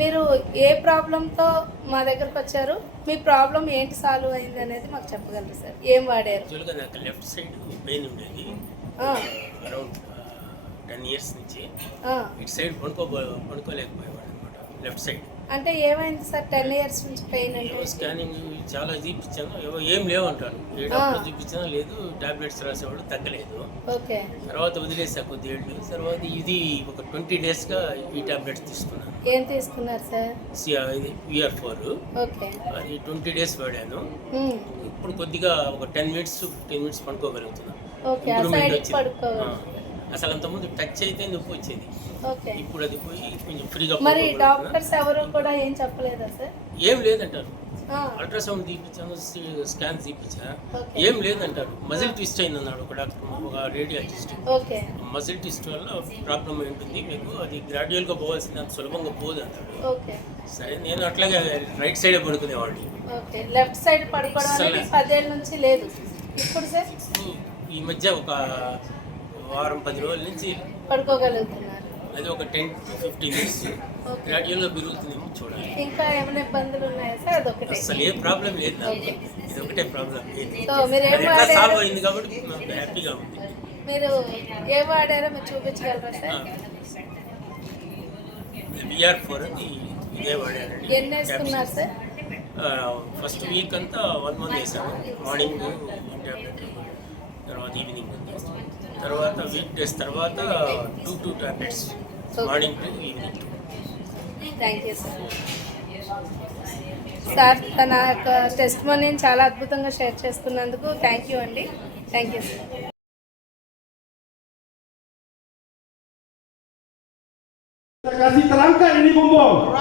మీరు ఏ ప్రాబ్లంతో మా దగ్గరకు వచ్చారు, మీ ప్రాబ్లం ఏంటి సాల్వ్ అయింది అనేది మాకు చెప్పగలరు సార్? ఏం వాడారు? యాక్చువల్గా నాకు లెఫ్ట్ సైడ్ పెయిన్ ఉండేది అరౌండ్ 10 years నుంచి. ఇటు సైడ్ పడుకోలేకపోయేవాడు అనమాట, లెఫ్ట్ సైడ్. అంటే ఏమైంది సార్ 10 years నుంచి పెయిన్ అంటే? స్కానింగ్ చాలా చూపించాను, ఏం లేవంటారు. ఏ డాక్టర్ చూపించినా లేదు, టాబ్లెట్స్ రాసేవాడు, తగ్గలేదు. ఓకే. తర్వాత వదిలేసా కొద్ది ఏళ్ళు. తర్వాత ఇది ఒక 20 daysగా ఈ టాబ్లెట్స్ తీసుకున్నాను. ఏం తీసుకున్నారు సార్? ఇది VR4. ఓకే. అది 20 days వాడాను. ఇప్పుడు కొద్దిగా ఒక 10 minutes 15 minutes పడుకోగలుగుతున్నాను. ఓకే. ఆ సైడ్ పడుకోగలుగుతారు. అసలు అంతకుముందు టచ్ అయితే నొప్పి వచ్చేది. ఓకే. ఇప్పుడు అది పోయి కొంచెం ఫ్రీగా. మరి డాక్టర్స్ ఎవరు కూడా ఏం చెప్పలేదా సార్? ఏం లేదంటారు. అల్ట్రాసౌండ్ తీపించాను, స్కాన్ తీపించా, ఏం లేదంటారు. మజిల్ ట్విస్ట్ అయింది అన్నాడు ఒక డాక్టర్, ఒక రేడియాలజిస్ట్. ఓకే. మజిల్ ట్విస్ట్ వల్ల ప్రాబ్లం ఉంటుంది మీకు, అది గ్రాడ్యువల్గా పోవాల్సింది, అంత సులభంగా పోదు అంటాడు. ఓకే. సరే, నేను అట్లాగే రైట్ సైడే పడుకునేవాడిని. ఓకే. లెఫ్ట్ సైడ్ పడుకోవడం అనేది 10 ఏళ్ళ నుంచి లేదు. ఇప్పుడు సార్ ఈ మధ్య ఒక వారం 10 రోజుల నుంచి పడుకోగలుగుతున్నారు. అది ఒక 10 to 15 years గ్రాడ్యువల్గా పెరుగుతుందేమో చూడాలి. ఇంకా ఏమైనా ఇబ్బందులు ఉన్నాయా సార్? అదొకటే, అసలు ఏ ప్రాబ్లం లేదు నాకు, ఇది ఒకటే ప్రాబ్లం లేదు. సో మీరు ఏం సాల్వ్ వాడారు? అయింది కాబట్టి నాకు హ్యాపీగా ఉంది. మీరు ఏం వాడారో మీరు చూపించగలరా సార్? VR4 అని ఇదే వాడానండి. ఎన్ని వేసుకున్నారు సార్? ఫస్ట్ వీక్ అంతా 1 month వేసాను. మార్నింగ్ 1 టాబ్లెట్, తర్వాత ఈవినింగ్ ఉంది. తర్వాత వీక్ డేస్ తర్వాత 2 tablets, morning to evening. Thank you sir. Sir తన యొక్క టెస్ట్ మనీని చాలా అద్భుతంగా షేర్ చేసుకున్నందుకు థ్యాంక్ యూ అండి. Thank you sir. Kasih terangkan ini bombong.